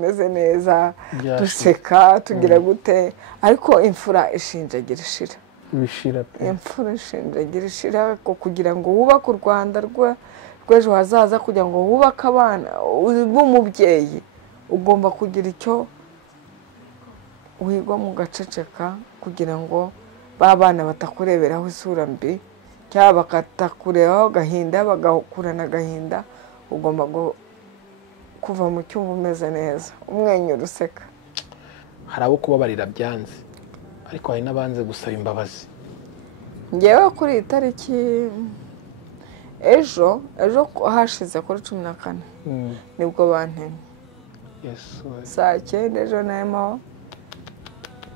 meze neza duseka tugira gute ariko imfura ishinjagira ishira bishira pe imfura ishinjagira ishira ko kugira ngo wubake u Rwanda rw'ejo hazaza kugira ngo wubake abana b'umubyeyi ugomba kugira icyo wigwa mu gaceceka kugira ngo ba bana batakureberaho isura mbi cyangwa bakatakurebaho gahinda bagakurana agahinda ugomba kuva mu cyumba umeze neza umwenyura useka. hari abo kubabarira byanze ariko hari n'abanze gusaba imbabazi. Ngewe kuri iyi tariki ejo hashize kuri 14 nibwo bantemye. Saa 9 ejo narimo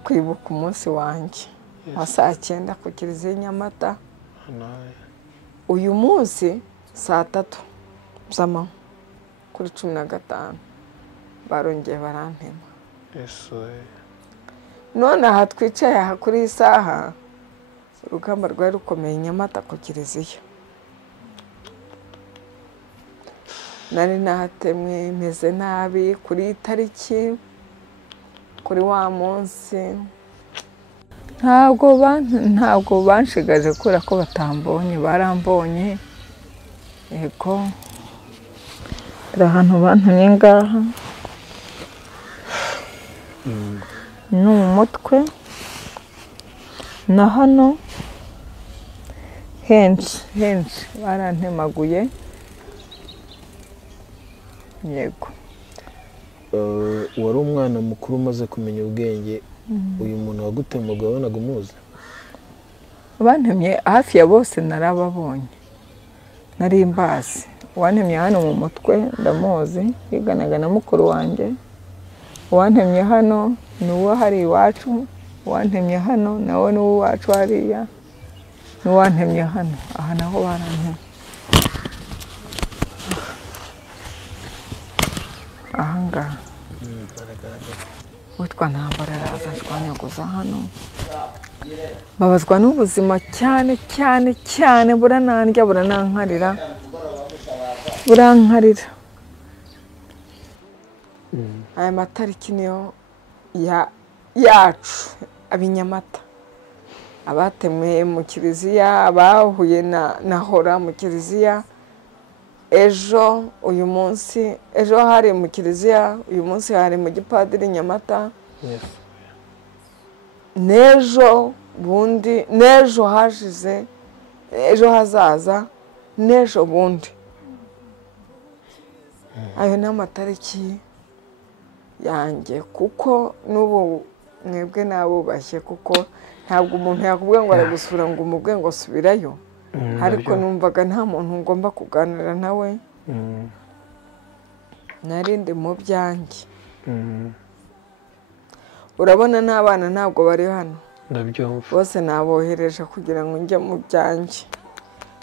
kwibuka umunsi wanjye wa saa 9 ku Kiliziya Nyamata. Uyu munsi saa 3 z'amanywa kuri 15 barongeye barantema. None aha twicaye aha kuri isaha urugamba rwari rukomeye Nyamata ku Kiliziya. Nari natemwe meze nabi kuri tariki kuri wa munsi ntabwo banshigaje kubera ko batambonye barambonye yego ahantu bantumye ngaha ni mu mutwe na hano henshi barantemaguye yego. Wari umwana mukuru umaze kumenya ubwenge uyu muntu wagutemaga wabonaga umuzi? Bantemye hafi ya bose narababonye nari mbazi. Wantemye hano mu mutwe ndamuzi yiganaga na mukuru wanjye. Wantemye hano ni uwo hari iwacu. Wantemye hano nawe ni uwo wacu hariya. Ni wantemye hano aha naho barantemye. Ahanga witwa Ntambara araza twanyaguza hano babazwa n'ubuzima cyane buranandya buranankarira aya matariki niyo yacu abinyamata abatemwe mu Kiliziya bahuye na hora mu Kiliziya. Ejo uyu munsi ejo hari mu Kiliziya uyu munsi hari mu gipadiri Nyamata. Nejo bundi nejo hashize ejo hazaza nejo bundi ayo ni amatariki yanjye kuko n'ubu mwebwe nabubashye kuko ntabwo umuntu yakubwira ngo aragusura ngo umubwe ngo subirayo ariko numvaga nta muntu ngomba kuganira nawe narinde mu byanjye. Urabona n'abana ntabwo bari hano bose nabohereje kugira ngo njye mu byanjye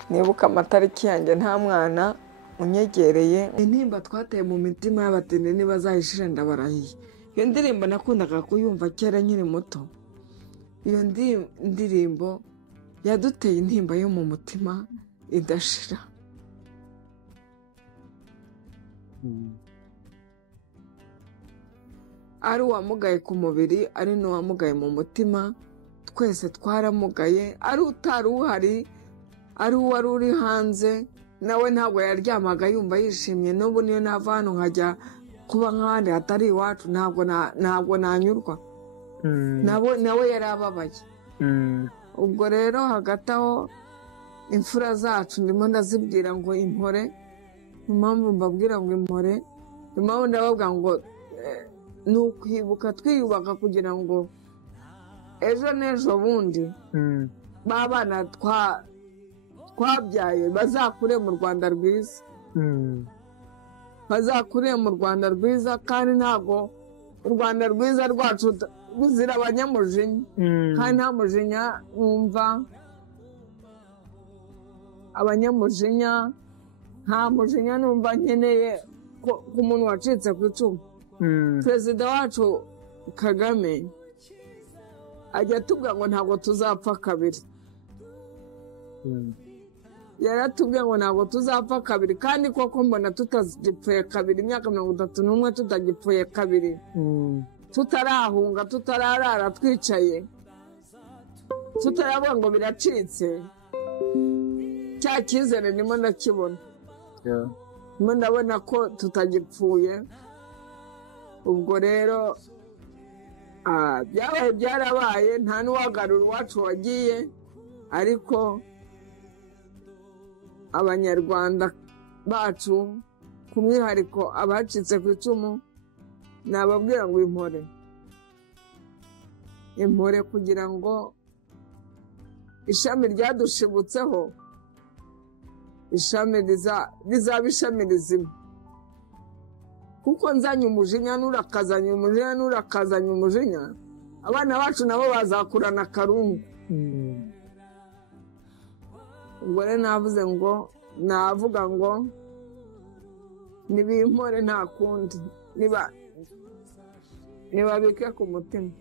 nibuka amatariki yanjye nta mwana unyegereye. Intimba twateye mu mitima y'abatindi nibazahishira ndabarahiye. Iyo ndirimbo nakundaga kuyumva kera nkiri muto. Iyo ndirimbo yaduteye intimba yo mu mutima idashira. Ari uwamugaye ku mubiri ari n'uwamugaye mu mutima twese twaramugaye. Ari utari uhari ari uwari uri hanze nawe ntabwo yaryamaga yumva yishimye. N'ubu niyo nava hano nkajya kuba nk'ahandi hatari iwacu ntabwo nanyurwa. Nawe yari ababaye. Ubwo rero hagati aho imfura zacu ndimo ndazibwira ngo impore. Impamvu mbabwira ngo impore impamvu ndababwira ngo ni ukwibuka twiyubaka kugira ngo ejo n'ejo bundi babana twabyaye bazakure mu Rwanda rwiza. Bazakure mu Rwanda rwiza kandi ntabwo u Rwanda rwiza rwacu ruzira abanyamujinya kandi nta mujinya numva abanyamujinya nta mujinya numva nkeneye ku muntu wacitse ku icumu. Perezida wacu Kagame ajya atubwira ngo ntabwo tuzapfa kabiri. yaratubwiye ngo ntabwo tuzapfa kabiri, kandi koko mbona tutagipfuye kabiri, imyaka 31 tutagipfuye kabiri, tutarahunga, tutararara twicaye, tutaravuga ngo biracitse. Cya cyizere nimo ndakibona, nimo ndabona ko tutagipfuye. Ubwo rero byabaye byarabaye, nta n'uwagarura uwacu wagiye, ariko abanyarwanda bacu ku mwihariko abacitse ku icumu, nababwira ngo impore kugira ngo ishami ryadushibutseho, ishami rizaba ishami rizima. Kuko nzanye umujinya n'urakazanye umujinya n'urakazanye umujinya, abana bacu nabo bazakurana akarungu. Ubwo rero navuga ngo nibimpore nta kundi, nibabike ku mutima,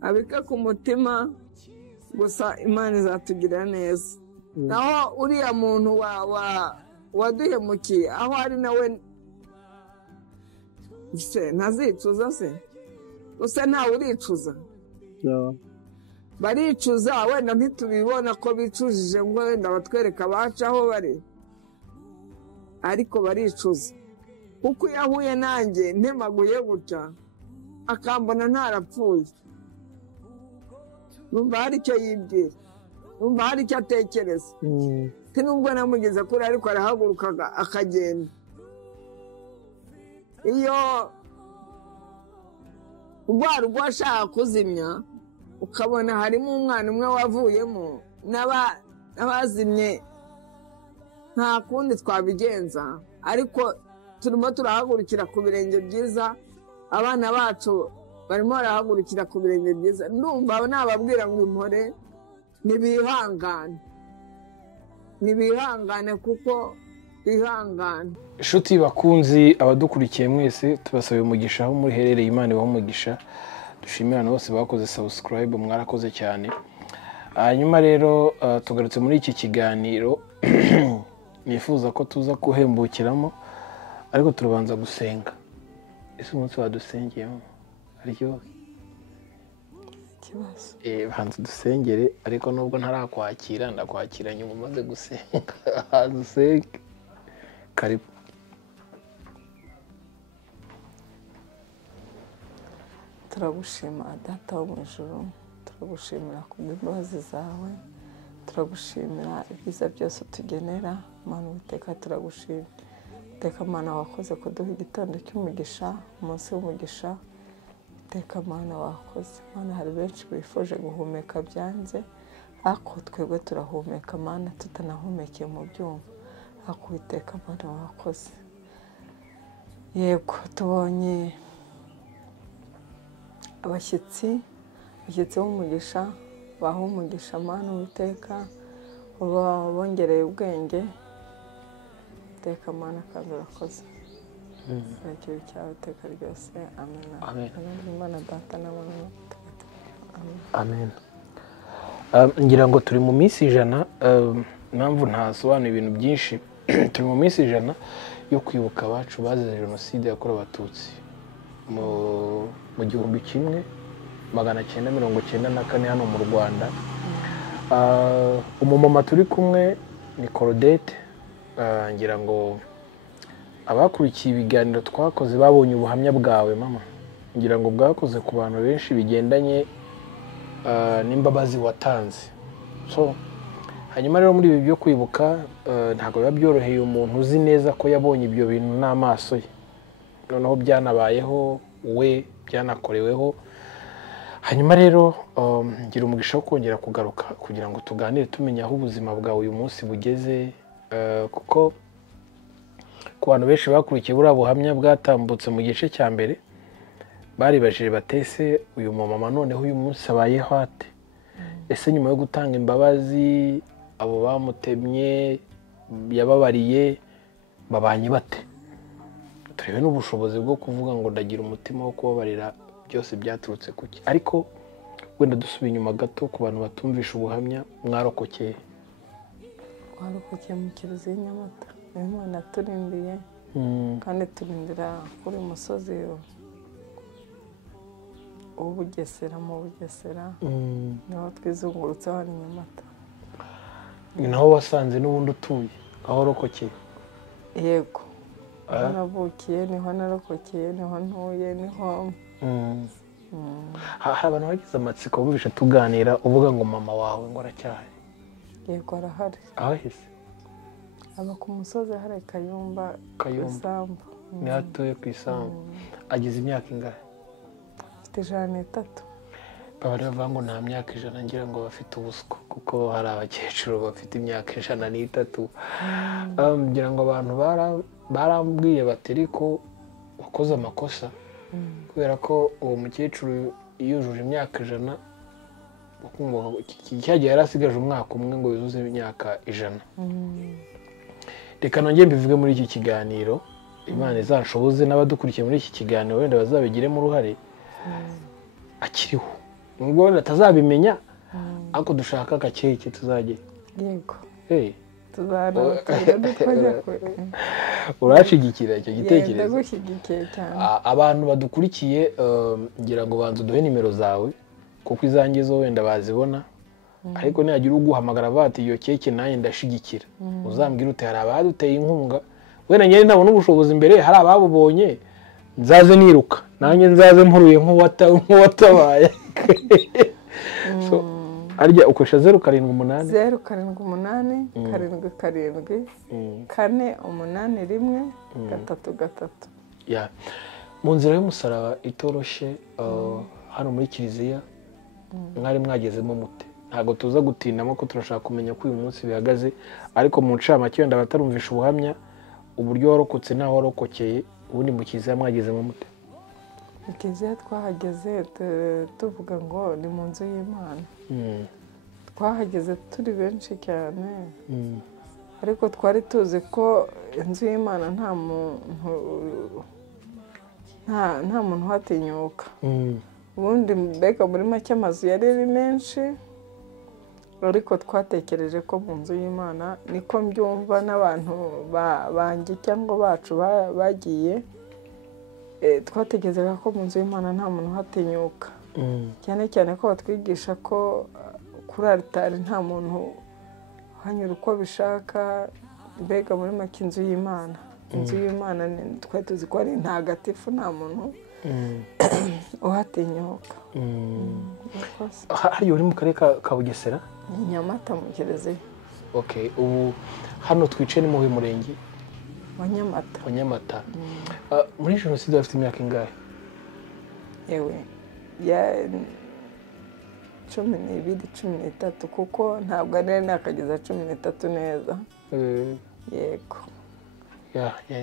abike ku mutima gusa, Imana izatugirira neza. Naho uriya muntu waduhemukiye aho ari nawe se ntazicuza se? Gusa ntawe uricuza. Baricuza, wenda ntitubibona ko bicujije ngo wenda batwereka abacu aho bari, ariko baricuza. Kuko iyo ahuye nanjye ntemaguye gutya akambona ntarapfuye, numva hari icyo yibwira, numva hari icyo atekereza. Nubwo namugeze kure ariko arahaguruka akagenda. Iyo urwa ashaka kuzimya, ukabona harimo umwana umwe wavuyemo, n'abazimye nta kundi twabigenza, ariko turimo turahagurukira ku birenge byiza. Abana bacu barimo barahagurukira ku birenge byiza. Ndumva nababwira ngo impore nibihangane kuko bihangane. Inshuti bakunzi abadukurikiye mwese, tubasaba umugisha aho muri herereye, Imana ibahe umugisha. Dushimira abantu bose bakoze subscribe, mwarakoze cyane. Hanyuma rero tugarutse muri iki kiganiro, nifuza ko tuza kuhembukiramo, ariko turabanza gusenga. Ese umunsi wadusengeyemo ariko kibazo banza dusengere, ariko nubwo ntarakwakira ndakwakira nyuma maze gusenga. Dusenge. Karibu. Turagushima Data wo mu ijuru, turagushimira kubw'imbabazi zawe, turagushimira ibyiza byose utugenera. Mana Uwiteka, turagushimira Uwiteka Mana, wakoze kuduha igitondo cy'umugisha, umunsi w'umugisha. Uwiteka Mana wakoze. Mana, hari benshi bifuje guhumeka byanze, ariko twebwe turahumeka Mana, tutanahumekeye mu byumva. Ariko Uwiteka Mana wakoze. Yego, tubonye abashyitsi b'umugisha, baha umugisha Mana Uwiteka, bongereye ubwenge. Uwiteka Mana kandi urakoze. Icyubahiro cyawe iteka ryose. Amen. Imana Data n'Abana Amen. Ngira ngo turi mu minsi 100, impamvu ntasobanura ibintu byinshi. Turi mu minsi 100 yo kwibuka abacu bazize Jenoside yakorewe Abatutsi mu 1994 hano mu Rwanda. Umumama turi kumwe ni Claudette. Ngira ngo abakurikiye ibiganiro twakoze babonye ubuhamya bwawe mama, ngira ngo bwakoze ku bantu benshi bigendanye n'imbabazi watanze. So hanyuma rero muri ibi byo kwibuka, ntabwo biba byoroheye umuntu uzi neza ko yabonye ibyo bintu n'amaso ye, noneho byanabayeho we, byanakoreweho. Hanyuma rero ngira umugisha wo kongera kugaruka kugira ngo tuganire tumenya aho ubuzima bwawe uyu munsi bugeze, kuko ku bantu benshi bakurikiye buriya buhamya bwatambutse mu gice cya mbere, baribajije batese uyu mumama noneho uyu munsi abayeho ate? Ese nyuma yo gutanga imbabazi abo bamutemye yababariye babanye bate? Turebe n'ubushobozi bwo kuvuga ngo ndagira umutima wo kubabarira byose byaturutse kuki. Ariko wenda dusubiye inyuma gato ku bantu batumvisha ubuhamya mwarokokeye. twarokokiye mu Kiliziya i Nyamata, Imana yaturindiye kandi turindira kuri musozi w'Ubugesera, mu Bugesera niho twizungurutse hano i Nyamata. ni naho wasanze n'ubundi utuye aho warokokeye? Yego, aho navukiye niho narokokeye, niho ntuye, niho hari abantu bagize amatsiko bumvisha tuganira uvuga ngo mama wawe ngo aracyahari? yego arahari. aho ahise? aba ku musozi hari Kayumba, Isambu. niho atuye ku Isambu. agize imyaka ingahe? afite 103. baba bavuga ngo nta myaka 100 ngira ngo bafite ubuswa, kuko hari abakecuru bafite imyaka 103. ngira ngo abantu barambwiye bati ariko wakoze amakosa, kubera ko uwo mukecuru yujuje imyaka 100 cyagiye yari asigaje umwaka umwe ngo yuzuze imyaka 100. reka nongeye mbivuge muri iki kiganiro, Imana izanshoboze n'abadukurikiye muri iki kiganiro wenda bazabigiremo uruhare. akiriho nubwo wenda atazabimenya, ariko dushaka agakeke tuzajye. Yego, urashigikira icyo gitekerezo? ndagushyigikiye cyane. abantu badukurikiye ngira ngo banze uduhe nimero zawe, kuko izanjye zo wenda bazibona, ariko nihagira uguhamagara bati iyo keke nanjye ndashigikira, uzambwira uti hari abaduteye inkunga, wenda nyine ntabona ubushobozi imbere, hari ababubonye nzaze niruka nanjye nzaze mpuruye nk'uwatabaye. arya ukoresha 078 078 7 4 8 1 3. mu nzira y'umusaraba itoroshye hano muri Kiliziya mwari mwagezemo mute? ntabwo tuza gutindamo ko turashaka kumenya ko uyu munsi bihagaze, ariko mu ncamake wenda batarumvisha ubuhamya uburyo warokotse naho warokokeye, ubundi mu Kiliziya mwagezemo mute? Mu Kiliziya twahageze tuvuga ngo ni mu nzu y'Imana. twahageze turi benshi cyane, ariko twari tuzi ko inzu y'Imana nta muntu uhatinyuka. ubundi mbega muri make amazu yari menshi, ariko twatekereje ko mu nzu y'Imana, niko mbyumva n'abantu banjye cyangwa bacu bagiye, twatekerezaga ko mu nzu y'Imana nta muntu uhatinyuka, cyane cyane ko batwigisha ko kuri altari nta muntu uhanyura uko bishaka. mbega muri make inzu y'Imana, inzu y'Imana twari tuzi ko ari ntagatifu, nta muntu uhatinyuka. hariya uri mu karere ka Bugesera? Nyamata mu Kiliziya. ubu hano twicaye ni mu murenge wa Nyamata. muri Jenoside bafite imyaka ingahe? yewe ya 12-13, kuko ntabwo ari nakageza 13 neza. yego,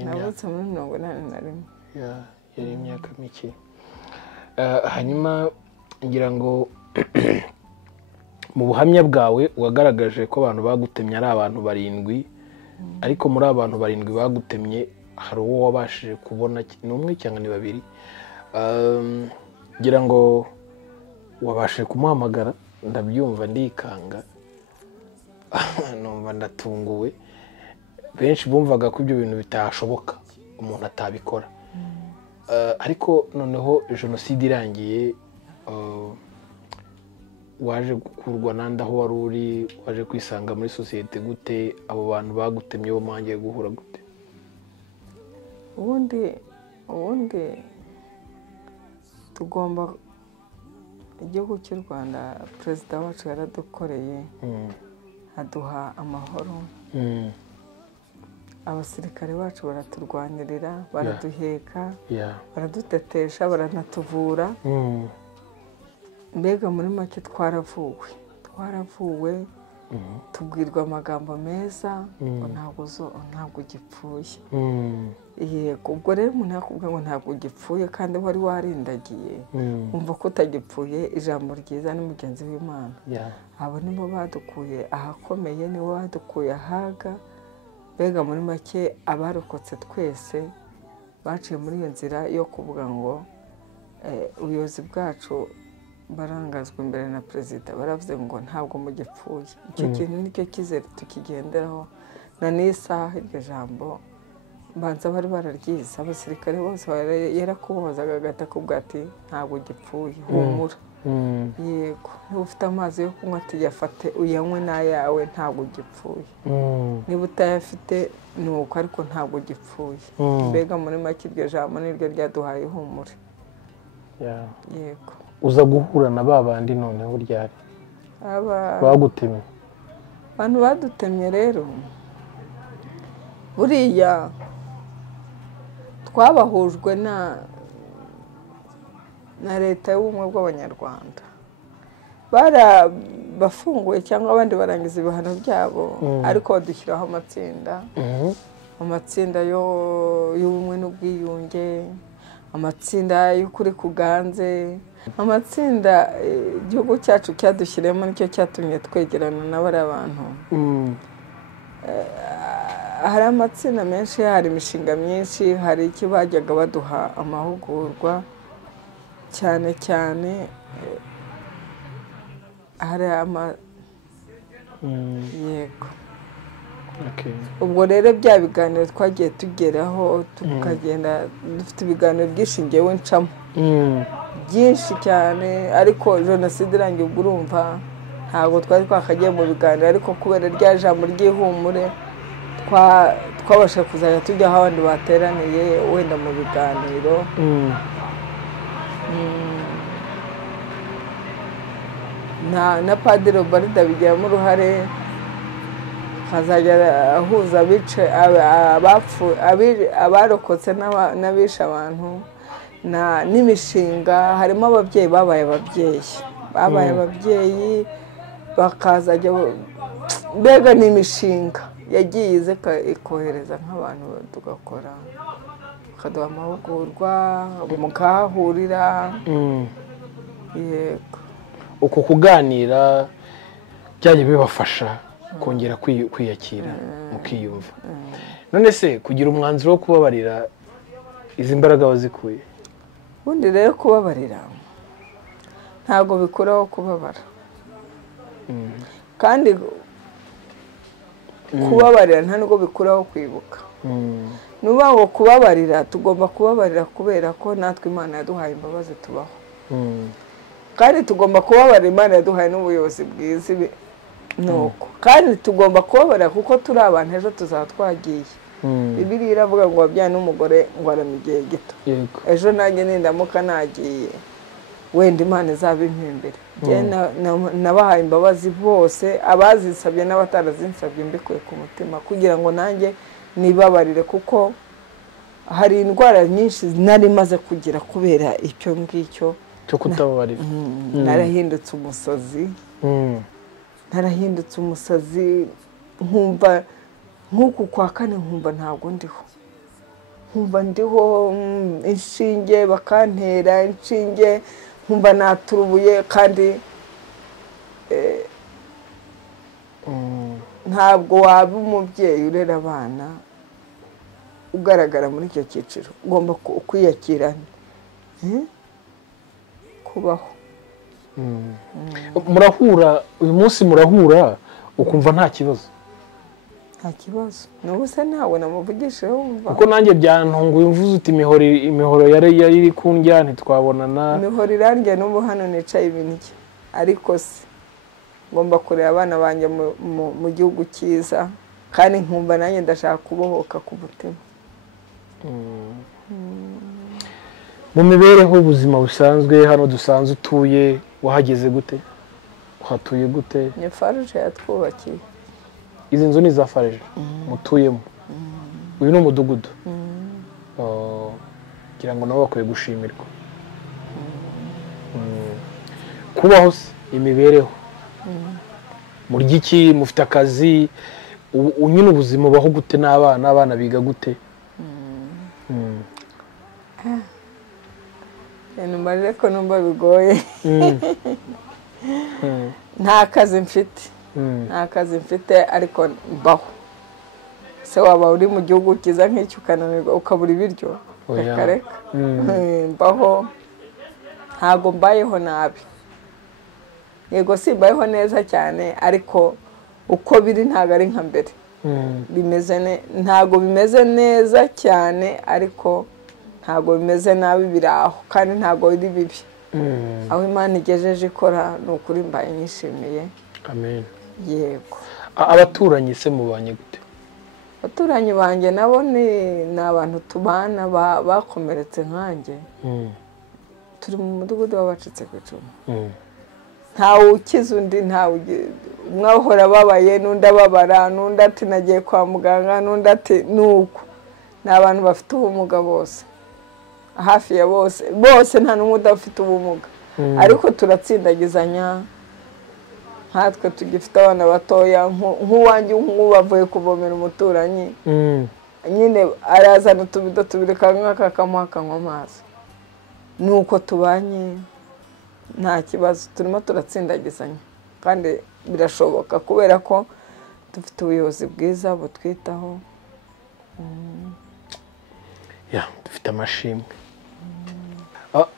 nabutse muri 1981. yari imyaka mike. hanyuma ngira ngo mu buhamya bwawe wagaragaje ko abantu bagutemye ari abantu 7, ariko muri abantu 7 bagutemye hari uwo wabashije kubona, ni umwe cyangwa ni 2? ngira ngo wabashije kumuhamagara, ndabyumva ndikanga, numva ndatunguwe. benshi bumvaga ko ibyo bintu bitashoboka, umuntu atabikora, ariko noneho Jenoside irangiye waje gukurwa nandi aho wari uri, waje kwisanga muri sosiyete gute? abo bantu bagutemye bo mwangiye guhura gute? ubundi tugomba, igihugu cy'u Rwanda perezida wacu yaradukoreye, aduha amahoro, abasirikare bacu baraturwanirira, baraduheka, baradutetesha, baranatuvura. mbega muri make twaravuwe, tubwirwa amagambo meza ngo ntabwo gipfuye. yego, ubwo rero umuntu yakubwira ngo ntabwo gipfuye kandi wari warindagiye, wumva ko utagipfuye. ijambo ryiza ni mugenzi w'Imana. abo nibo badukuye ahakomeye, nibo badukuye ahaga. mbega muri make abarokotse twese baciye muri iyo nzira yo kuvuga ngo ubuyobozi bwacu barangazwa imbere na perezida baravuze ngo ntabwo mugipfuye icyo kintu nicyo cyizere tukigenderaho na n'isaha iryo jambo mbanza bari bararyize abasirikare bose yarakubohozaga agataka ati ntabwo gipfuye humura yego niba ufite amazi yo kunywa tuyafate uyanywe n'ayawe ntabwo gipfuye niba utayafite ni uko ariko ntabwo gipfuye mbega muri make iryo jambo niryo ryaduhaye ihumure yego uza guhura na ba bandi noneho ryari bagutemye abantu badutemye rero buriya twabahujwe na leta y'ubumwe bw'abanyarwanda barabafunguye cyangwa abandi barangiza ibihano byabo ariko badushyiraho amatsinda y'ubumwe n'ubwiyunge amatsinda y'ukuri kuganze amatsinda igihugu cyacu cyadushyiriyemo nicyo cyatumye twegerana na bariya bantu hari amatsinda menshi hari imishinga myinshi hari icyo bajyaga baduha amahugurwa cyane cyane hari yego ubwo rero bya biganiro twagiye tugeraho tukagenda dufite ibiganiro byinshi ngewe ncamo byinshi cyane ariko jenoside irangiye ubwo urumva ntabwo twari twakagiye mu biganiro ariko kubera rya jambo ry'ihumure twabasha kuzajya tujya aho abandi bateraniye wenda mu biganiro na padiri Robarida bigiramo uruhare akazajya ahuza abarokotse n'abishe abantu n'imishinga harimo ababyeyi babaye ababyeyi bakazajya mbega n'imishinga yagiye ize ikohereza nk'abantu tugakora bakaduha amahugurwa mukahahurira yego uko kuganira byajya bibafasha kongera kwiyakira mukiyumva none se kugira umwanzuro wo kubabarira izi mbaraga wazikuye ubundi rero kubabarira ntabwo bikuraho kubabara kandi kubabarira nta nubwo bikuraho kwibuka nuba ngo kubabarira tugomba kubabarira kubera ko natwe Imana yaduhaye imbabazi tubaho kandi tugomba kubabarira Imana yaduhaye n'ubuyobozi bwiza nuko kandi tugomba kubabarira kuko turi abantu ejo tuzaba twagiye Bibiliya iravuga ngo wabyaye n'umugore ngo arame igihe gito ejo nanjye nindamuka nagiye wenda Imana izaba impimbere nabahaye imbabazi bose abazisabye n'abatarazinsabye mbikuye ku mutima kugira ngo nanjye nibabarire kuko hari indwara nyinshi nari maze kugira kubera icyo ngicyo cyo kutababarira narahindutse umusazi nkumva nk'uku kwa kane nkumva ntabwo ndiho inshinge bakantera inshinge nkumva naturubuye kandi ntabwo waba umubyeyi urera abana ugaragara muri icyo cyiciro ugomba kwiyakira kubaho murahura uyu munsi murahura ukumva nta kibazo n'ubu se ntawe namuvugisha wumva kuko nanjye byantunguye mvuze uti imihoro yari iri kundya ntitwabonana imihoro irandya n'ubu hano nicaye ibiniki ariko se ngomba kureba abana banjye mu gihugu cyiza kandi nkumva nanjye ndashaka kubohoka ku mutima mu mibereho y'ubuzima busanzwe hano dusanzwe utuye wahageze gute uhatuye gute ni faruje yatwubakiye izi nzu ni za faruje mutuyemo uyu ni umudugudu kugira ngo nabo bakwiye gushimirwa kubaho se imibereho murya iki mufite akazi nyine ubuzima ubaho gute n'abana biga gute numva ko numva bigoye nta kazi mfite ariko mbaho se waba uri mu gihugu cyiza nk'icyo ukananirwa ukabura ibiryo reka mbaho ntabwo mbayeho nabi yego simbayeho neza cyane ariko uko biri ntabwo ari nka mbere ntabwo bimeze neza cyane ariko ntabwo bimeze nabi biri aho kandi ntabwo biri bibi aho Imana igejeje ikora ni ukuri mbaye nyishimiye. Amen. Yego. Abaturanyi se mubanye gute? Abaturanyi banjye nabo ni abantu tubana bakomeretse nkanjye. Turi mu mudugudu w'abacitse ku icumu. Ntawe ukiza undi, ntawe mwahora babaye n'undi ababara, n'undi ati nagiye kwa muganga, n'undi ati nuko. Ni abantu bafite ubumuga bose, hafi ya bose nta n'umwe udafite ubumuga, ariko turatsindagizanya. Nkatwe tugifite abana batoya nk'uwanjye bavuye kuvomera umuturanyi, nyine arazana utubido tubiri kamwe akamuha akanywa amazi, nuko tubanye nta kibazo, turimo turatsindagizanya kandi birashoboka kubera ko dufite ubuyobozi bwiza butwitaho. Dufite amashimwe.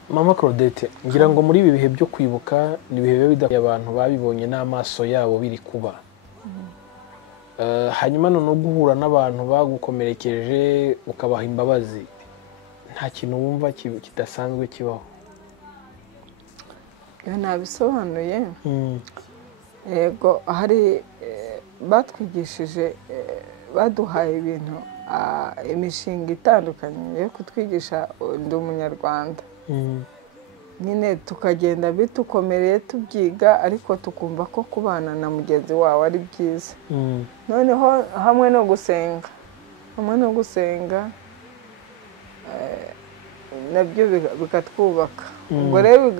Mama Claudette, ngira ngo muri ibi bihe byo kwibuka ni ibihe bidakwiye abantu babibonye n'amaso yabo biri kuba, hanyuma no guhura n'abantu bagukomerekeje ukabaha imbabazi, nta kintu wumva kidasanzwe kibaho? Nabisobanuye. Yego, hari batwigishije, baduhaye ibintu, imishinga itandukanye yo kutwigisha ndi umunyarwanda. Nyine tukagenda bitukomereye tubyiga, ariko tukumva ko kubana na mugenzi wawe ari byiza. Noneho hamwe no gusenga nabyo bikatwubaka. Ubwo rero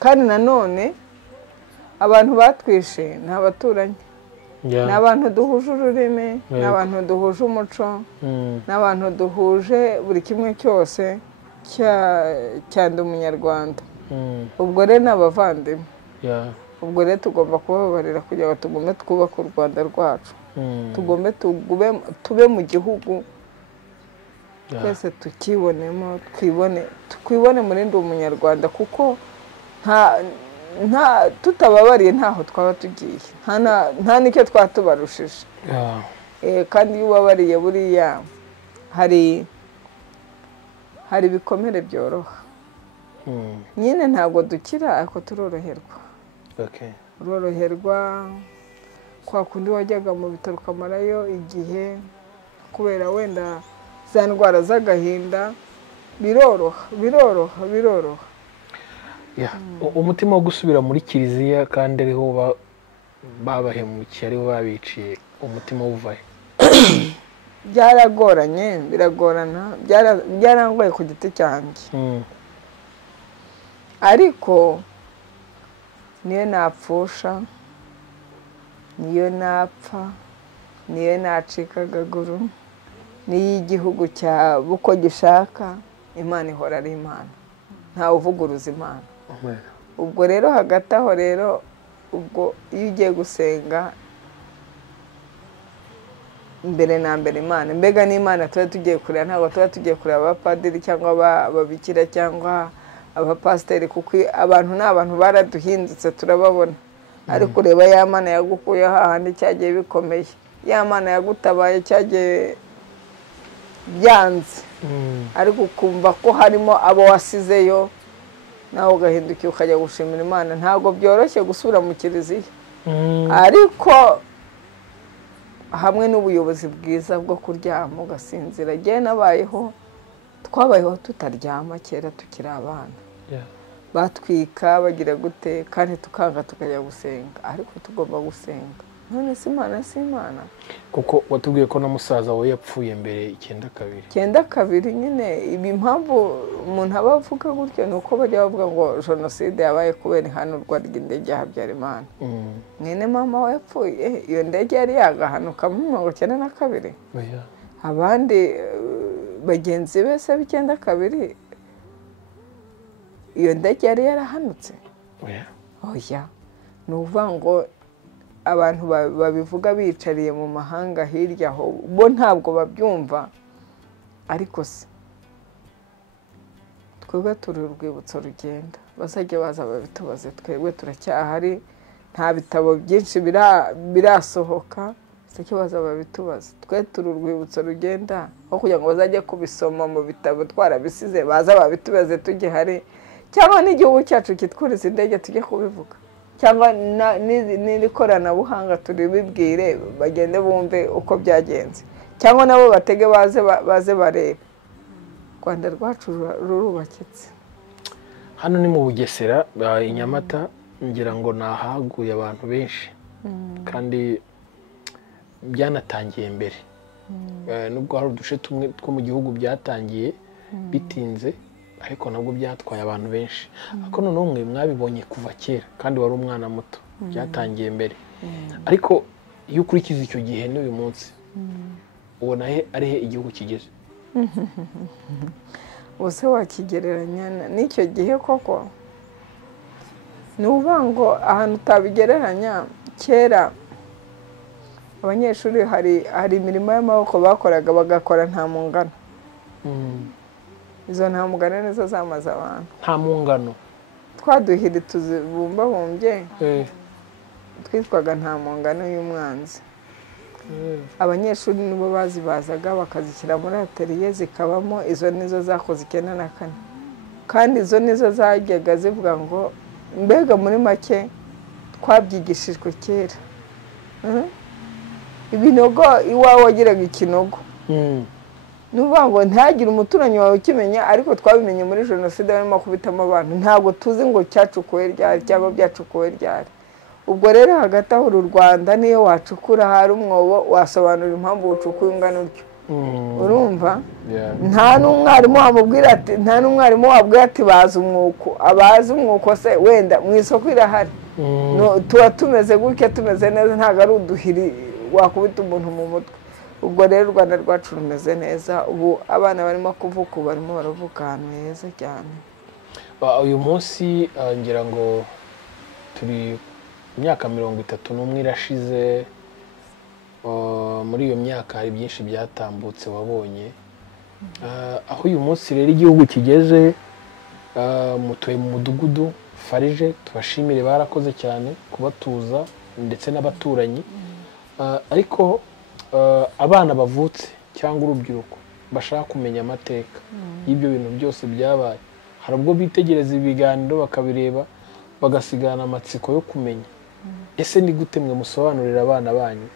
kandi nanone abantu batwishe ni abaturanyi, ni abantu duhuje ururimi, ni abantu duhuje umuco, ni abantu duhuje buri kimwe cyose cyandi umunyarwanda. Ubwo rero ni abavandimwe. Ubwo rero tugomba kubabarira kugira ngo tugume twubake u Rwanda rwacu, tugombe tube mu gihugu twese tukibonemo, twibone muri ndi umunyarwanda, kuko tutababariye ntaho twaba tugiye, nta n'icyo twatubarushije. Kandi iyo ubabariye buriya hari ibikomere byoroha. Nyine ntabwo dukira ariko turoroherwa. Uroroherwa kwa kundi wajyaga mu bitaro ukamarayo igihe kubera wenda za ndwara z'agahinda, biroroha. Umutima wo gusubira muri kiliziya kandi ariho babahemukiye, ariho babiciye, umutima uvahe? Byaragoranye, biragorana, byarangoye ku giti cyanjye. Ariko niyo napfusha, niyo napfa, niyo nacika akaguru, niyo igihugu cyaba uko gishaka, Imana ihora ari Imana, ntawe uvuguruza Imana. Ubwo rero hagati aho rero, ubwo iyo ugiye gusenga mbere na mbere Imana, mbega n'Imana tuba tugiye kureba, ntabwo tuba tugiye kureba abapadiri cyangwa ababikira cyangwa abapasiteri, kuko abantu ni abantu baraduhindutse turababona. Ariko ureba ya Mana yagukuye hahandi cyagiye bikomeye, ya Mana yagutabaye cyagiye byanze, ariko ukumva ko harimo abo wasizeyo, nawe ugahindukiye ukajya gushimira Imana. Ntabwo byoroshye gusubira mu kiliziya, ariko hamwe n'ubuyobozi bwiza bwo kuryama ugasinzira. Twabayeho tutaryama kera tukiri abana, batwika bagira gute, kandi tukanga tukajya gusenga, ariko tugomba gusenga. None si Imana. Kuko watubwiye ko na musaza we yapfuye mbere 92 nyine. Ibi impamvu umuntu aba avuga gutyo ni uko bajya bavuga ngo jenoside yabaye kubera ihanurwa ry'indege ya Habyarimana. Mwene mama we yapfuye, iyo ndege yari yagahanuka mu 1992. Abandi bagenzi be se 92 iyo ndege yari yarahanutse. Oya, ni ukuvuga ngo abantu babivuga bicariye mu mahanga hirya aho, bo ntabwo babyumva, ariko se twebwe turi urwibutso rugenda bazajya baza babitubaze twebwe turacyahari nta bitabo byinshi birasohoka bazajya baza babitubaze twe turi urwibutso rugenda aho kugira ngo bazajye kubisoma mu bitabo twarabisize baza babitubaze tugihari cyangwa n'igihugu cyacu kitwuriza indege tujye kubivuga cyangwa n'iri koranabuhanga turibibwire bagende bumve uko byagenze cyangwa nabo batege baze barebe Rwanda rwacu rurubakitse hano ni mu Bugesera i Nyamata ngira ngo nahaguye abantu benshi kandi byanatangiye mbere nubwo hari uduce tumwe two mu gihugu byatangiye bitinze ariko nabwo byatwaye abantu benshi ariko noneho mwe mwabibonye kuva kera kandi wari umwana muto byatangiye mbere ariko iyo ukurikiza icyo gihe n'uyu munsi ubona ari he igihugu kigeze bose wakigereranya n'icyo gihe koko ni uvuga ngo ahantu utabigereranya kera abanyeshuri hari imirimo y'amaboko bakoraga bagakora nta mungano izo nta mungano nizo zamaze abantu nta mungano twaduhiri tuzibumbabumbye twitwaga nta mungano y'umwanzi abanyeshuri nibo bazibazaga bakazishyira muri atelier zikabamo izo nizo zakoze 94 kandi izo nizo zajyaga zivuga ngo mbega muri make twabyigishijwe kera ibinogo iwawe wagiraga ikinogo nuvuga ngo ntagire umuturanyi wawe ukimenya ariko twabimenye muri jenoside barimo kubitamo abantu ntabwo tuzi ngo cyacukuwe ryari cyangwa byacukuwe ryari ubwo rero hagati aho u Rwanda niyo wacukura hari umwobo wasobanura impamvu ucukuye ungana utyo urumva nta n'umwarimu wamubwira ati nta n'umwarimu wabwira ati bazi umwuko abazi umwuko se wenda mu isoko irahari tuba tumeze gutya tumeze neza ntabwo ari uduhiri wakubita umuntu mu mutwe ubwo rero u Rwanda rwacu rumeze neza ubu abana barimo kuvuka barimo baravuka ahantu heza cyane uyu munsi ngira ngo turi imyaka 31 irashize muri iyo myaka hari byinshi byatambutse wabonye aho uyu munsi rero igihugu kigeze mutuye mu mudugudu Farije tubashimire barakoze cyane kubatuza ndetse n'abaturanyi ariko abana bavutse cyangwa urubyiruko bashaka kumenya amateka y'ibyo bintu byose byabaye hari ubwo bitegereza ibiganiro bakabireba bagasigana amatsiko yo kumenya ese ni gute mwe musobanurira abana banyu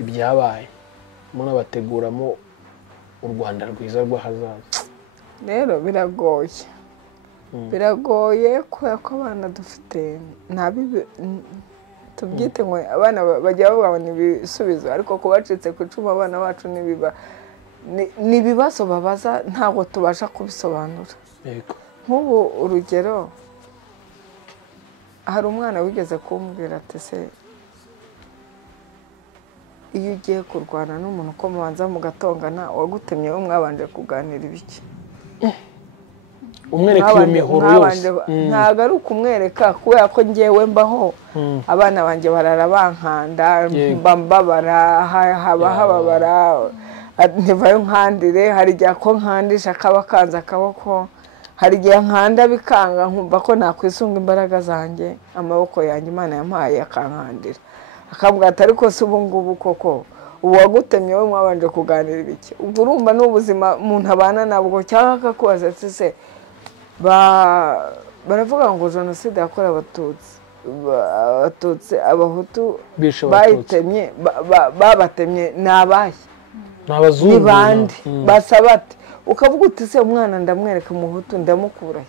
ibyabaye munabateguramo u Rwanda rwiza rw'ahazaza rero biragoye kubera ko abana dufite tubyite ngo abana bajya bavuga ngo ibisubizo ariko kubacitse ku icumu abana bacu ni ibibazo babaza ntabwo tubasha kubisobanura nk'ubu urugero hari umwana wigeze kumbwira ati se iyo ugiye kurwana n'umuntu uko mubanza mugatongana wagutemye we mwabanje kuganira ibiki umwereka iyo mihoro yose ntabwo ari ukumwereka kubera ko ngewe mbaho abana banjye barara bankanda mbabara hababara ntivayo nkandire hari igihe ko nkandisha akaba kanza akaboko hari igihe nkanda bikanga nkumva ko nakwisunga imbaraga zanjye amaboko yanjye Imana yampaye akankandira akavuga ati ariko se ubu ngubu koko ubu wagutemye we mwabanje kuganira ibiki ubwo urumva n'ubuzima umuntu abana nabwo cyangwa akakubaza ati se baravuga ngo jenoside yakorewe abatutsi abahutu bayitemye babatemye ni abahe ni bande basaba ati ukavuga uti se umwana ndamwereka umuhutu ndamukurahe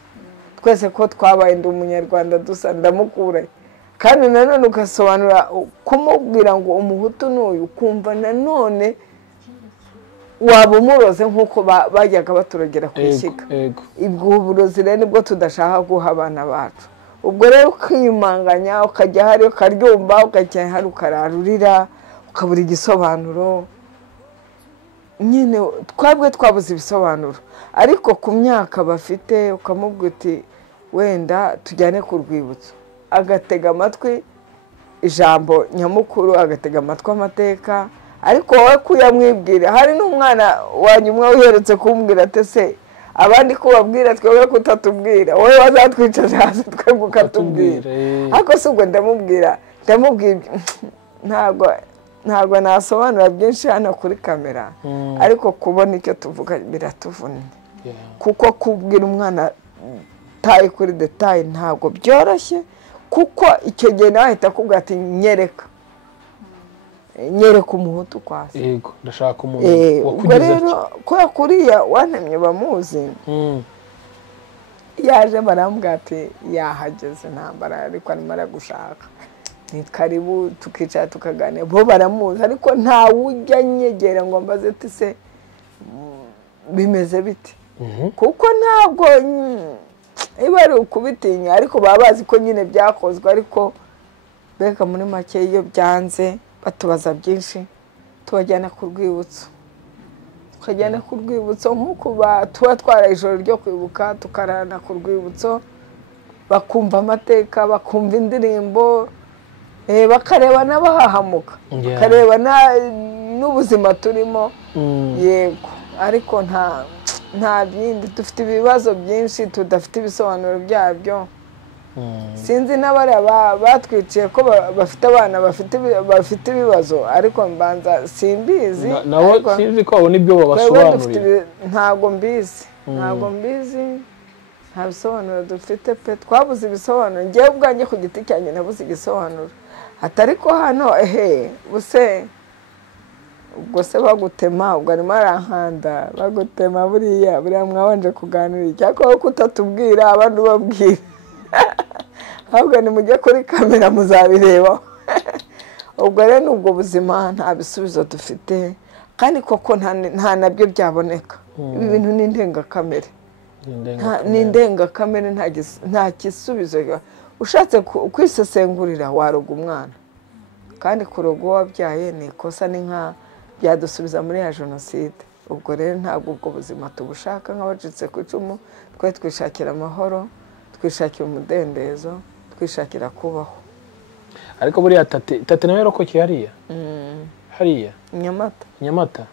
twese ko twabaye ndi umunyarwanda dusa ndamukurahe kandi nanone ugasobanura kumubwira ngo umuhutu n'uyu ukumva nanone waba umuroze nk'uko bajyaga baturagera ku ishyiga ubwo burozi rero nibwo tudashaka guha abana bacu ubwo rero ukiyumanganya ukajya hari ukaryumva ukajya hari ukararurira ukabura igisobanuro nyine twabwe twabuze ibisobanuro ariko ku myaka bafite ukamubwira uti wenda tujyane ku rwibutso agatega amatwi ijambo nyamukuru agatega amatwi amateka ariko wowe kuyamwibwira hari n'umwana wanyu umwe uherutse kumbwira ati se abandi kubabwira twebwe kutatubwira wowe wazatwicaje hasi twebwe ukatubwira ariko si ubwo ndamubwira ntabwo nasobanura byinshi hano kuri kamera ariko kubona icyo tuvuga biratuvunnye kuko kubwira umwana tayi kuri detayi ntabwo byoroshye kuko icyo gihe nawe ahita akubwira ati nyereka umuhutu kwasi yego ndashaka umuntu wakugeza rero kubera kuriya wantemye bamuzi yaje barambwira ati yahageze ntambara ariko arimo aragushaka ni karibu tukicara tukaganira bo baramuzi ariko ntawe ujya nyegera ngo mbaze ati se bimeze biti kuko ntabwo iba ari ukubitinya ariko baba bazi ko nyine byakozwe ariko mbega muri make iyo byanze batubaza byinshi tubajyana ku rwibutso tukajyana ku rwibutso nk'uko tuba twaraye ijoro ryo kwibuka tukarana ku rwibutso bakumva amateka bakumva indirimbo bakareba n'abahahamuka bakareba n'ubuzima turimo yego ariko nta bindi dufite ibibazo byinshi tudafite ibisobanuro byabyo sinzi n'abariya batwiciye ko bafite abana bafite ibibazo ariko mbanza simbizi nawe sinzi ko babona ibyo babasobanurira ntabwo mbizi nta bisobanuro dufite pe twabuze ibisobanuro ngewe ubwanjye ku giti cyanjye nabuze igisobanuro atari ko hano ubwo se bagutema ubwo arimo arankanda bagutema buriya mwabanje kuganira icyakora kutatubwira abandi ubabwira ahubwo nimujye kuri kamera muzabirebaho ubwo rero ni ubwo buzima nta bisubizo dufite kandi koko nta nabyo byaboneka ibi bintu ni indengakamere ni indengakamere nta gisubizo ushatse kwisesengurira waroga umwana kandi kuroga uwo wabyaye ni ikosa ni nka byadusubiza muri ya jenoside ubwo rero ntabwo ubwo buzima tubushaka nk'abacitse ku icumu twe twishakira amahoro twishakira umudendezo twishakira kubaho ariko buriya tate nawe yarokokeye hariya Nyamata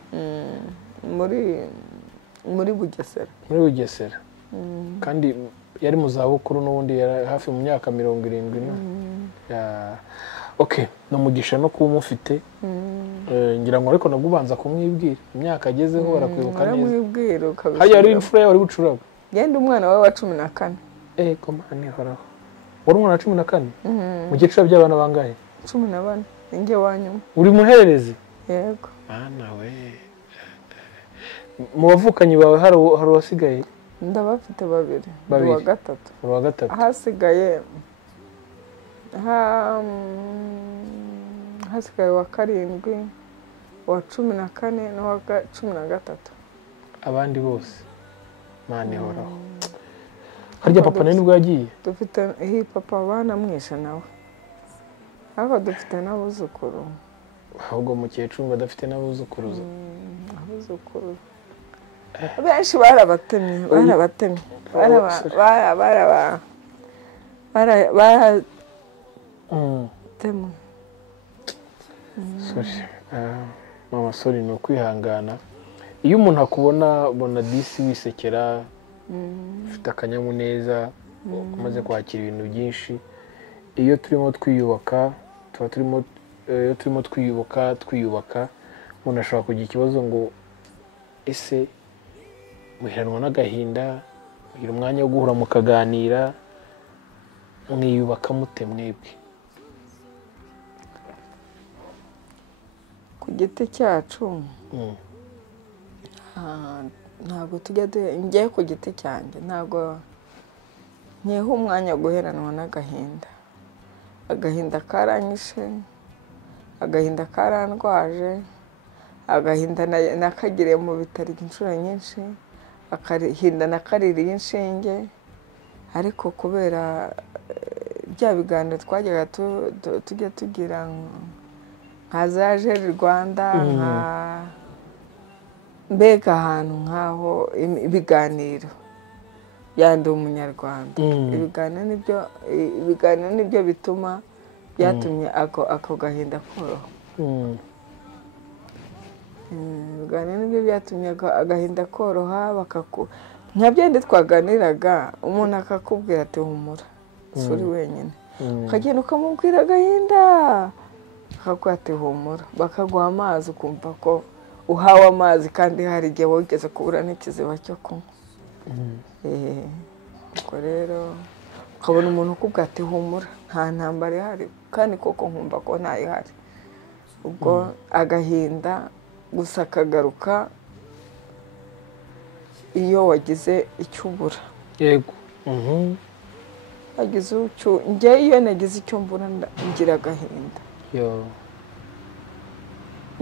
muri Bugesera kandi yari mu zabukuru n'ubundi yari hafi mu myaka 70 okay no mugisha no kuba umufite ngira ngo ariko nabwo ubanza kumwibwira imyaka agezeho barakwibuka neza hajya ari imfura yawe ari bucuraga genda umwana wawe wa 14 komane horaho wari umwana wa 14 mu giciro by'abana bangahe 14 inge wanyuma uri muhererezi yego nawe mu bavukanye bawe hari wasigaye ndabafite babiri wa gatatu hasigaye wa 7 wa 14 n'uwa 13 abandi bose mane horaho harya papa nani nibwo yagiye dufite papa banamwisha nawe ariko dufite n'abuzukuru ahubwo mukecuru badafite n'abuzukuruza abuzukuru benshi barabatemye mama sorry no kwihangana iyo umuntu akubona bona disi wisekera ufite akanyamuneza umaze kwakira ibintu byinshi iyo turimo twiyubaka twiyubaka umuntu ashobora kugira ikibazo ngo ese muheranwa n'agahinda mugira umwanya wo guhura mukaganira mwiyubaka mute mwebwe ku giti cyacu ntabwo tujya ngiye ku giti cyanjye ntabwo nkeho umwanya guheranwa n'agahinda agahinda karanyishe agahinda karandwaje agahinda nakagiriye mu bitaro inshuro nyinshi agahinda nakaririye inshinge ariko kubera bya biganiro twajyaga tujya tugira nka za jeri Rwanda mbega ahantu nk'aho ibiganiro yandi umunyarwanda ibiganiro nibyo bituma byatumye ako gahinda koroha ibiganiro nibyo byatumye agahinda koroha nka byende twaganiraga umuntu akakubwira ati humura si uri wenyine ukagenda ukamubwira agahinda akakubwira ati humura bakaguha amazi ukumva ko uhawe amazi kandi hari igihe wigeze kubura n'ikiziba cyo kunywa ubwo rero ukabona umuntu ukubwira ati humura nta ntambara ihari kandi koko nkumva ko ntayihari ubwo agahinda gusa kagaruka iyo wagize icyo ubura yego njye iyo nagize icyo mbura ngira agahinda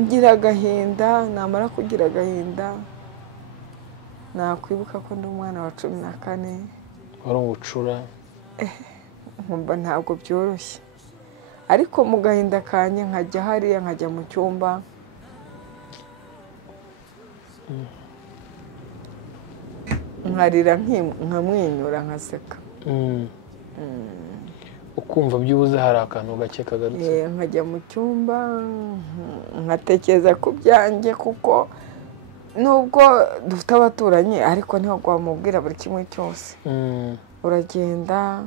ngira agahinda namara kugira agahinda nakwibuka ko ndi umwana wa 14 wari ubucura nkumva ntabwo byoroshye ariko mu gahinda kanye nkajya hariya nkajya mu cyumba nkarira nkamwenyura nkaseka ukumva byibuze hari akantu gake kagarutse nkajya mu cyumba nkatekereza ku byanjye kuko nubwo dufite abaturanyi ariko ntabwo wamubwira buri kimwe cyose uragenda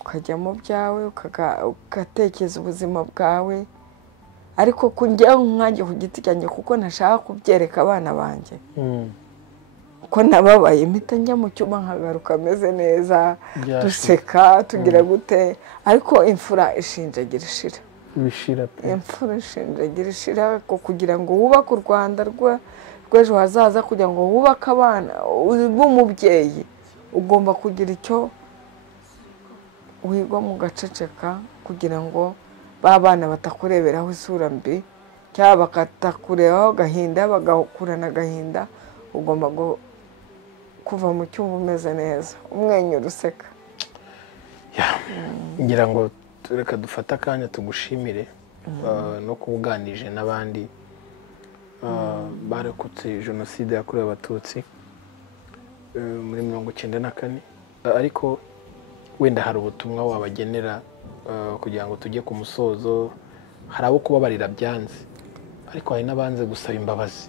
ukajya mu byawe ugatekereza ubuzima bwawe ariko kunjyaho nkanjye ku giti cyanjye kuko ntashaka kubyereka abana banjye ko nababaye mpita njya mu cyumba nkagaruka ameze neza duseka tugira gute ariko imfura ishinjagira ishira bishira pe imfura ishinjagira ishira kugira ngo wubake u Rwanda rw'ejo hazaza kugira ngo wubake abana b'umubyeyi ugomba kugira icyo wigwa mu gaceceka kugira ngo ba bana batakureberaho isura mbi cyangwa bakatakurebaho agahinda bagakurana agahinda ugomba kuva mu cyumba umeze neza umwenyura useka ngira ngo reka dufate akanya tugushimire no kubuganije n'abandi barekutse jenoside yakorewe abatutsi muri 1994 ariko wenda hari ubutumwa wabagenera kugira ngo tujye ku musozo hari abo kubabarira byanze ariko hari n'abanze gusaba imbabazi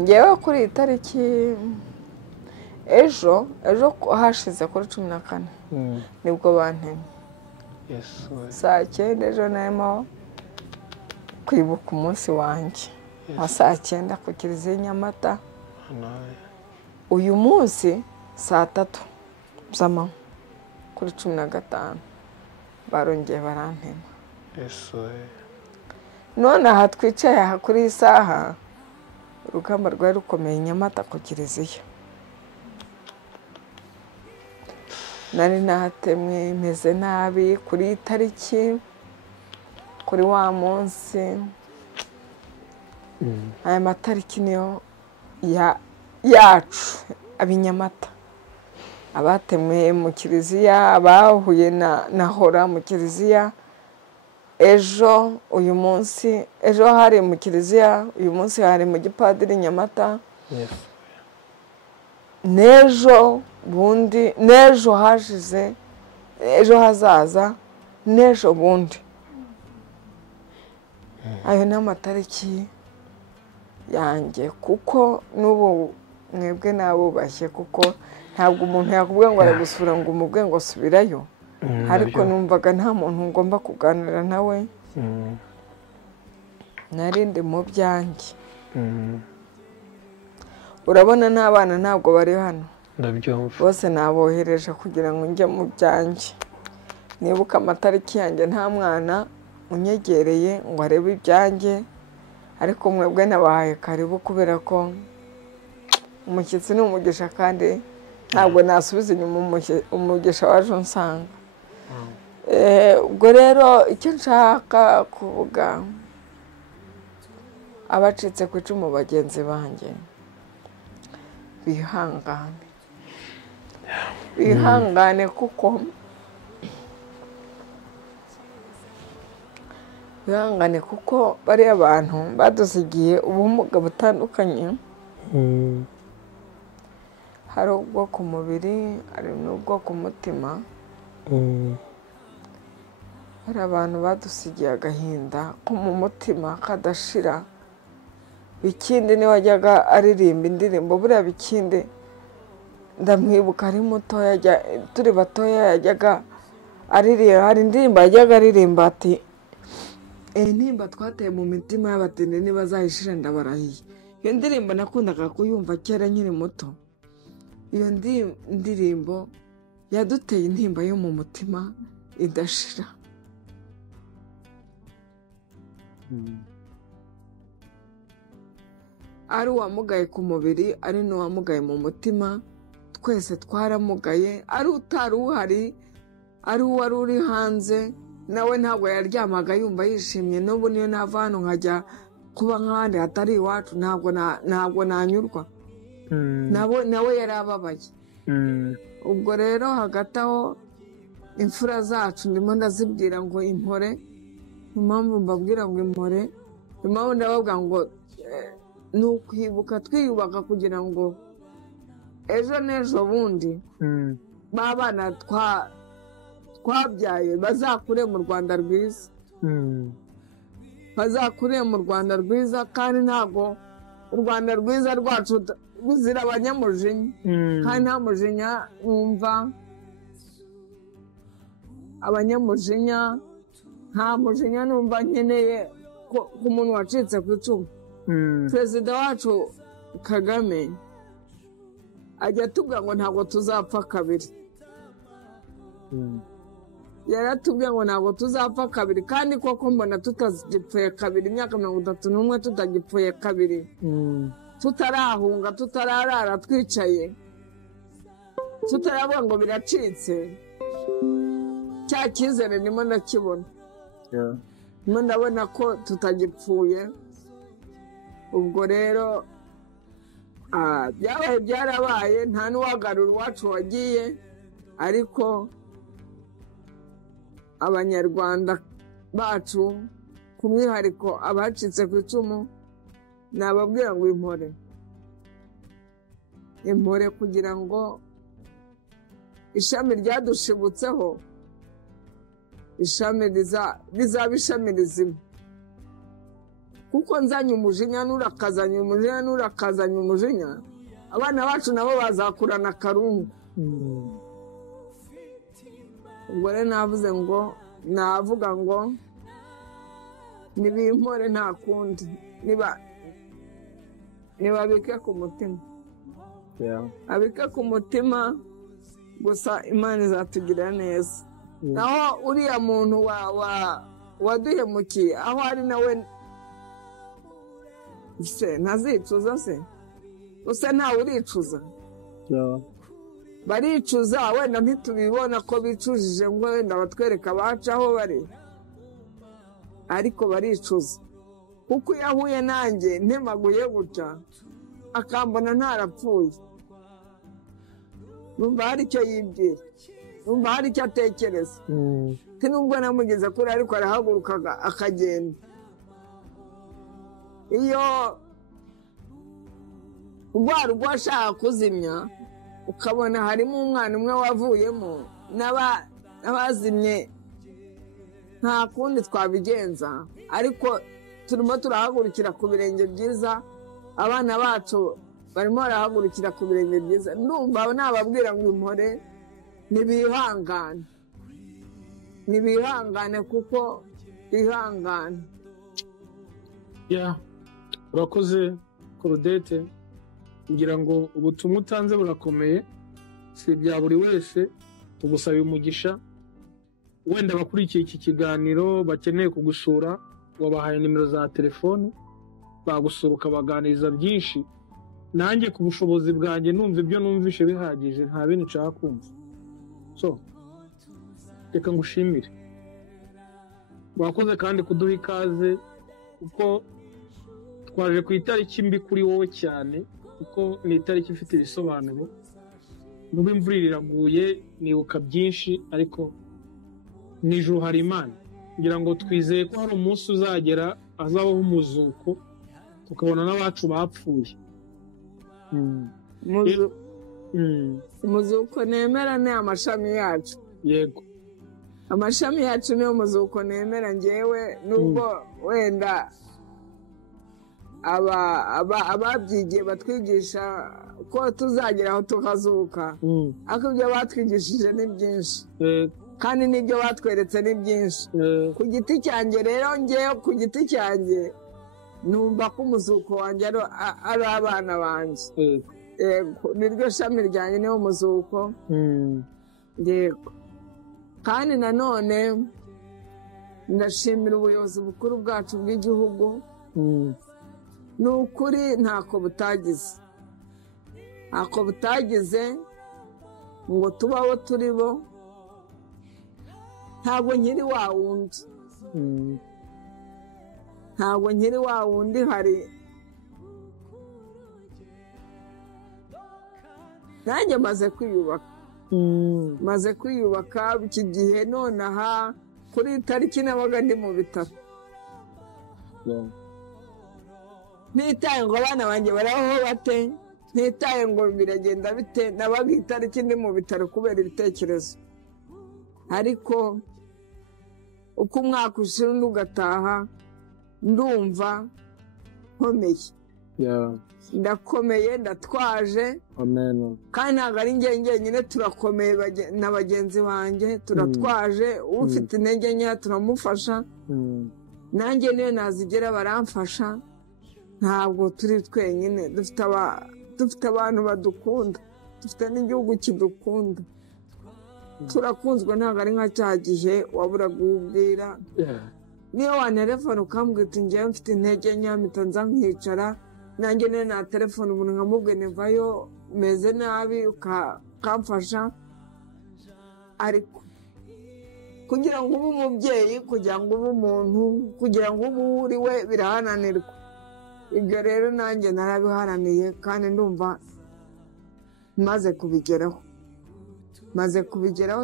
ngewe kuri iyi tariki ejo hashize kuri 14 nibwo bantemye saa 9 ejo narimo kwibuka umunsi wanjye wa saa 9 ku Kiliziya Nyamata uyu munsi saa 3 z'amanywa kuri 15 barongeye barantema none aha twicaye aha kuri iyi saha urugamba rwari rukomeye Nyamata ku Kiliziya nari nahatemwe meze nabi kuri iyi tariki kuri wa munsi aya matariki niyo yacu ab'inyamata abatemwe mu Kiliziya bahuye na hora mu Kiliziya ejo uyu munsi ejo hari mu Kiliziya uyu munsi hari mu gipadiri Nyamata n'ejo bundi n'ejo hashize ejo hazaza n'ejo bundi ayo ni amatariki yanjye kuko n'ubu mwebwe nabubashye kuko ntabwo umuntu yakubwira ngo aragusura ngo umubwe ngo subirayo ariko numvaga nta muntu ngomba kuganira nawe narindi mu byanjye urabona n'abana ntabwo bari hano bose nabohereje kugira ngo njye mu byanjye nibuka amatariki yanjye nta mwana unyegereye ngo arebe ibyanjye ariko mwebwe nabahaye karibu kubera ko umushyitsi ni umugisha kandi ntabwo nasubiza inyuma umugisha waje unsanga ubwo rero icyo nshaka kuvuga abacitse ku icumu bagenzi banjye bihangane kuko bihangane kuko bariya bantu badusigiye ubumuga butandukanye hari ubwo ku mubiri hari n'ubwo ku mutima hari abantu badusigiye agahinda ko mu mutima kadashira Bikindi niwe wajyaga aririmba indirimbo buriya Bikindi ndamwibuka ari mutoya turi batoya yajyaga aririmba, hari indirimbo yajyaga aririmba ati intimba twateye mu mitima y'abatindi ntibazahishira ndabarahiye. Iyo ndirimbo nakundaga kuyumva kera nkiri muto. Iyo ndirimbo yaduteye intimba yo mu mutima idashira. Ari uwamugaye ku mubiri ari n'uwamugaye mu mutima, twese twaramugaye, ari utari uhari ari uwari uri hanze nawe ntabwo yaryamaga yumva yishimye. N'ubu niyo nava hano nkajya kuba nk'ahandi hatari iwacu ntabwo nanyurwa. Nawe yari ababaye. Ubwo rero hagati aho imfura zacu ndimo ndazibwira ngo impore, impamvu mbabwira ngo impore, impamvu ndababwira ngo ni ukwibuka twiyubaka kugira ngo ejo n'ejo bundi b'abana twabyaye bazakure mu Rwanda rwiza. Bazakure mu Rwanda rwiza kandi ntabwo u Rwanda rwiza rwacu ruzira abanyamujinya. Kandi nta mujinya numva, abanyamujinya nta mujinya numva nkeneye ku muntu wacitse ku icumu. Perezida wacu Kagame ajya atubwira ngo ntabwo tuzapfa kabiri. Yaratubwiye ngo ntabwo tuzapfa kabiri, kandi koko mbona tutagipfuye kabiri. Imyaka 31 tutagipfuye kabiri, tutarahunga, tutararara twicaye, tutaravuga ngo biracitse. Cya cyizere ndimo ndakibona. Ndimo ndabona ko tutagipfuye. Ubwo rero byabaye byarabaye, nta n'uwagarura iwacu wagiye, ariko abanyarwanda bacu ku mwihariko abacitse ku icumu nababwira ngo impore kugira ngo ishami ryadushibutseho, ishami rizaba ishami rizima. Kuko nzanye umujinya n'urakazanye umujinya n'urakazanye umujinya, abana bacu nabo bazakurana akarungu. Ubwo rero navuga ngo nibimpore nta kundi, nibabike ku mutima. Abike ku mutima gusa Imana izatugirira neza. Naho uriya muntu waduhemukiye aho ari nawe se ntazicuza se? Usa ntawe uricuza? Baricuza, wenda ntitubibona ko bicujije ngo wenda batwereka abacu aho bari, ariko baricuza. Kuko iyo ahuye nanjye ntemaguye gutya akambona ntarapfuye, numva hari icyo yibwira, numva hari icyo atekereza. Nubwo namugeze kure ariko arahaguruka akagenda. Iyo urwa ashaka kuzimya ukabona harimo umwana umwe wavuyemo, n'abazimye nta kundi twabigenza, ariko turimo turahagurukira ku birenge byiza. Abana bacu barimo barahagurukira ku birenge byiza. Ndumva nababwira ngo impore nibihangane kuko bihangane. Urakoze Claudette, ngira ngo ubutumwa utanze burakomeye, si ibya buri wese. Tugusaba umugisha. Wenda bakurikiye iki kiganiro bakeneye kugusura, wabahaye nimero za telefone, bagusura ukabaganiriza byinshi. Nanjye ku bushobozi bwanjye numva ibyo numvishe bihagije, nta bintu nshaka kumva. So reka ngushimire. Wakoze kandi kuduha ikaze, kuko twaje ku itariki mbi kuri wowe cyane, kuko ni itariki ifite ibisobanuro. Nubwo imvura iraguye nibuka byinshi, ariko nijoro hari Imana. Ngira ngo twizeye ko hari umunsi uzagera azabaho umuzuko, tukabona n'abacu bapfuye. Umuzuko nemera ni amashami yacu. Yego, amashami yacu niyo muzuko nemera njyewe. Nubwo wenda ababyigiye batwigisha ko tuzageraho tukazuka, ariko ibyo batwigishije ni byinshi kandi n'ibyo batweretse ni byinshi. Ku giti cyanjye rero, ngewe ku giti cyanjye numva ko umuzuko wanjye ari abana banjye. Yego, niryo shami ryanjye, niwo muzuko. Yego, kandi nanone ndashimira ubuyobozi bukuru bwacu bw'igihugu. Ni ukuri ntako butagize ngo tubaho turi bo. Ntabwo nkiri wa wundi, hari nanjye maze kwiyubaka iki gihe. Nonaha kuri tariki nabaga ndi mu bitaro, ntitaye ngo abana banjye baraho bate, ntitaye ngo biragenda bite, nabaga itariki ndi mu bitaro kubera ibitekerezo. Ariko uko umwaka ushira undi ugataha, ndumva nkomeye. Ndakomeye, ndatwaje. Kandi ntabwo ari njyenyine, turakomeye na bagenzi banjye, turatwaje. Ufite intege nkeya turamufasha, nanjye niyo nazigera baramfasha. Ntabwo turi twenyine, dufite abantu badukunda, dufite n'igihugu kidukunda. Turakunzwe, ntabwo ari nka cya gihe wabura guhubwira. Niyo wantelefone ukambwira uti ngewe mfite intege nkeya, mpita nza nkicara. Nanjye niyo na telefone umuntu nkamubwira nevayo meze nabi, ukamfasha. Ariko kugira ngo ube umubyeyi, kugira ngo ube umuntu, kugira ngo ube uri we, birahananirwa. Ibyo rero nanjye narabiharaniye, kandi ndumva maze kubigeraho.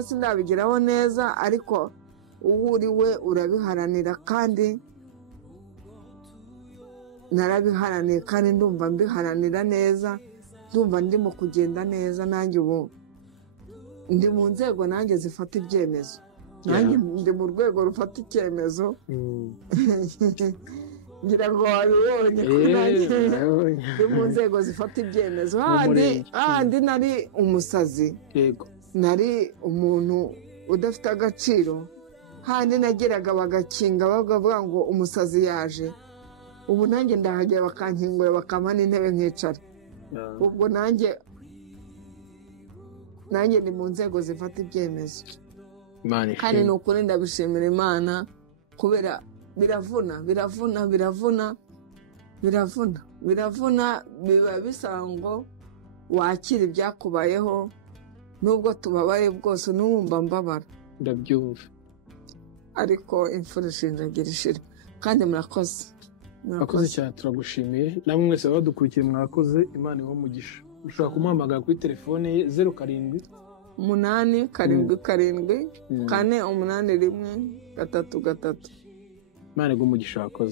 Sindabigeraho neza, ariko uwo uri we urabiharanira, kandi narabiharaniye, kandi ndumva mbiharanira neza. Ndumva ndimo kugenda neza. Nanjye ubu ndi mu nzego nanjye zifata ibyemezo. Nanjye ndi mu rwego rufata icyemezo. Ngira ngo wabibonye ko nanjye ndi mu nzego zifata ibyemezo. Handi nari umusazi, nari umuntu udafite agaciro. Handi nageraga bagakinga, bakavuga ngo umusazi yaje. Ubu nanjye ndahagera bakankingura, bakampa n'intebe nkicara. Ubwo nanjye ndi mu nzego zifata ibyemezo. Kandi ni ukuri ndabishimira Imana, kubera biravuna. Biba bisaba ngo wakire ibyakubayeho, nubwo tubabaye bwose n'uwumva mbabara. Ndabyumva. Ariko imfura ishinjagira ishira. Kandi murakoze cyane, turagushimiye. Namwe mwese badukurikiye mwakoze. Imana ibahe umugisha. Ushobora kumuhamagara kuri telefone ye 07 8 7 7 4 8 1 3 3. Imana iguhe umugisha. Wakoze.